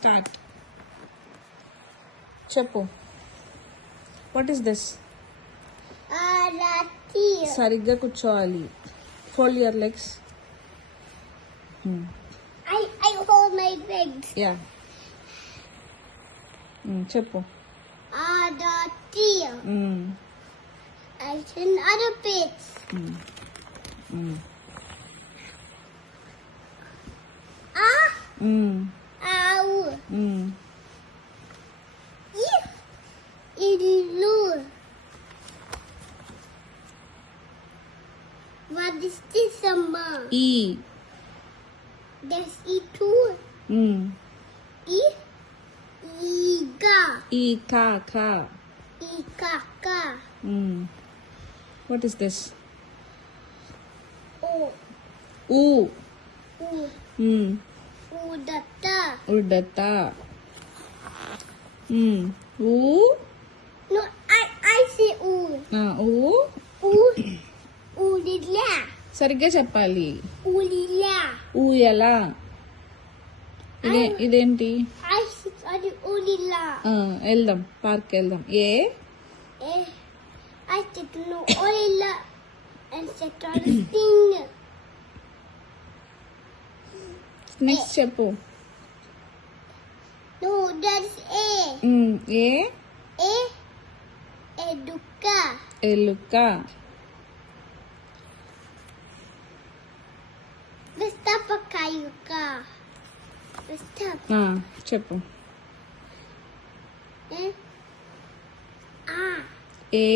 Start. చెప్పు. What is this? సరిగ్గా కూర్చోవాలి. Fold your legs. I hold my legs. Yeah. చెప్పు. I send other bits. Ow. Ilu. What is this, Amma? ఈ. There's E too. E. Iga. ఈ కా కా. Ikaka. What is this? O. ఊ. U. Udata. ఉడత. ఊ. No, I say U. ఊ. U. Ulila. సరిగ్గా చెప్పాలి. Ulila. ఊయల. ఇదేంటి? I say Ulila. వెళ్దాం, పార్క్ వెళ్దాం. ఏ. I said no Ulila and said all the thing. Next చెప్పు. No, that's A. A. A. Educa. ఎలుక. Gustavo Kayuka. Gustavo. చెప్పు. A. ఏ.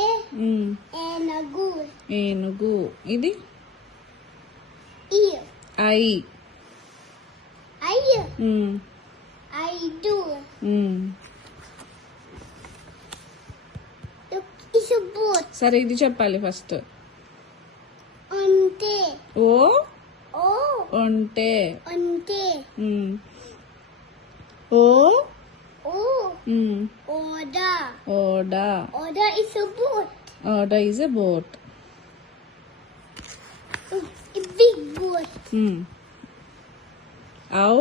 A. Enagu. ఏనుగు. ఇది. E. I. I. I do. Look, it's a boat. సరే, ఇది చెప్పాలి first. Onte. ఓ. Oh. ఒంటే. Onte. ఓ. Oh. Oda. ఓడా. Oda is a boat. ఓడా is a boat. A big boat. ఔ.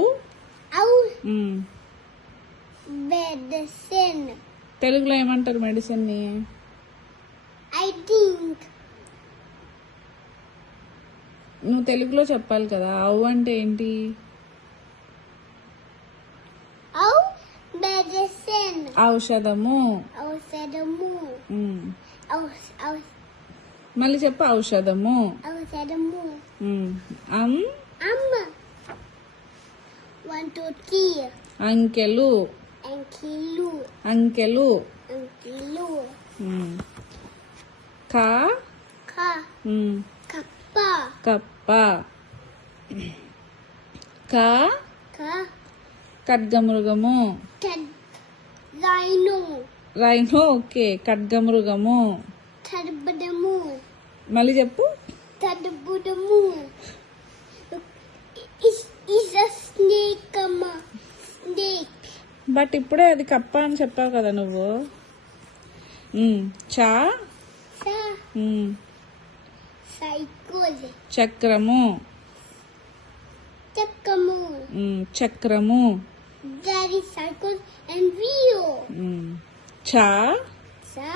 Ow. మ్. Medicine. తెలుగులో ఏమంటారు మెడిసిన్ ని? I think. నువ్వు తెలుగులో చెప్పాలి కదా. ఔ అంటే ఏంటి? Ow. Medicine. ఔషధము. Ausadamu. మళ్ళీ చెప్పు. ఔషధము. Ausadamu. అం. Amma. 1, 2, 3. అంకెలు. Ankilu. అంకెలు. Ankilu. కా. Ka. Kappa. కప్ప. కా. Ka. ఖడ్గమృగము. Tad. Rhino. రైనో. ఓకే. ఖడ్గమృగము. Tadbadamu. మళ్ళీ చెప్పు. Tadbudamu. Is a snake, Amma. Snake. But ఇప్పుడే అది కప్ప అని చెప్పావు కదా నువ్వు. చా. Sa. Cycle. చక్రము. Chakamu. చక్రము. Daddy cycle and wheel. చా. Sa.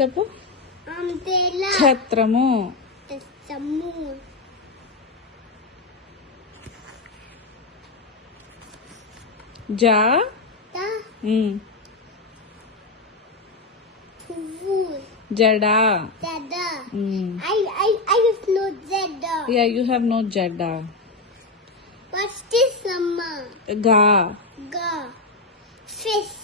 చెప్పు. Umbrella. ఛత్రము. Samu. జా. Ta. Puvu. జడా. Dada. I have no Dada. Yeah, you have no జడా. What's this, Amma? గా. Ga. Fish.